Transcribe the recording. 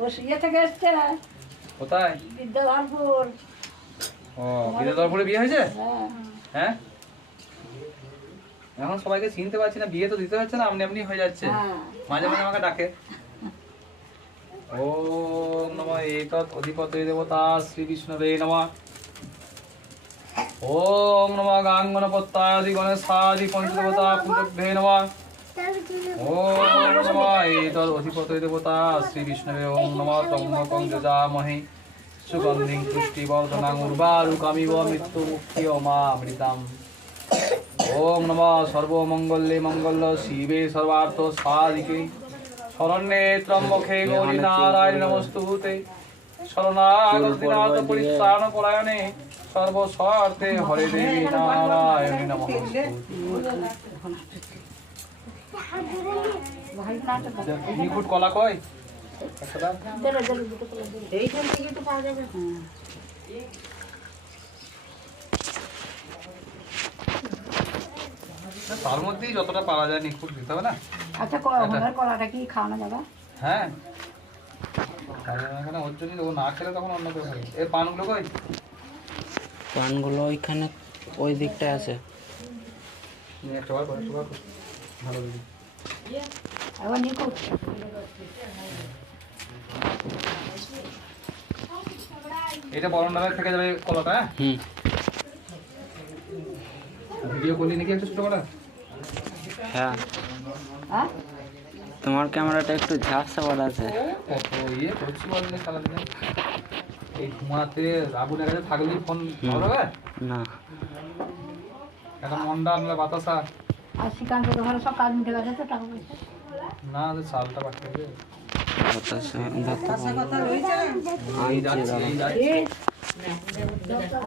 ও ইয়ে থেকে এসছে কোথায়? বিদ্যাধরপুর। ও বিদ্যাধরপুরে বিয়ে হয়েছে? হ্যাঁ। হ্যাঁ? এখন সবাইকে চিনতে পারছি না বিয়ে তো দিতে হচ্ছে না আপনি আপনি হয়ে যাচ্ছে। হ্যাঁ। মাঝে মাঝে আমাকে ডাকে। ওম নম এতৎ অধিপতে দেবতা শ্রী বিষ্ণুবে নম। ওম নম গাঙ্গনপত্তাদি গণেশাদি পঞ্চদেবতা পুজভ্যে নম। ওম নম দেবতা শ্রী বিষ্ণুবে ওম নম তম্মকং যজামহে। সুগন্ধিং পুষ্টিবর্ধনাং উর্বারুকামিব মৃত্যু মুখ্য অমামৃতাম ওম নম সর্বমঙ্গলে মঙ্গল শিবে সর্বার্থ সাধিকে শরণ্যে ত্রম্বকে গৌরী নারায়ণ নমস্তুতে। শরণাগতিনাথ পরিত্রাণ পরায়ণে সর্বস্বার্থে হরে দেবী নারায়ণ নিকুট কলা কয়? এইখান থেকে তো পাওয়া যাবে? হ্যাঁ। তার মধ্যেই যতটা পারা যায় নিকুট দিতে হবে না? আচ্ছা কলার কলাটা কি খাওয়ানো যাবে? হ্যাঁ। এখানে ওর জন্যই দেবো না খেলে তখন অন্য কেউ খাবে। এর পানগুলো কই? পানগুলো ওইখানে ওই দিকটায় আছে। নিয়ে একটা বার ভালো দিদি এটা বরণডালের থেকে যাবে কলাটা হ্যাঁ? হুম। ভিডিও করলি নাকি একটা ছোট কলা হ্যাঁ। হ্যাঁ? তোমার ক্যামেরাটা একটু ঝাপসা আছে। ইয়ে করছি বললে সারাদিনে। এই ঘুমাতে আগুনের কাছে থাকলে ফোন না। এখন মন্ডা বাতাসা। আর শ্রীকান্ত ঘরে সব কাজ মিটে গেছে তো টাকা পয়সা। না যে চালটা বাকি হবে বাতাসে ধরতে পারব না। এই যাচ্ছে এই যাচ্ছে এই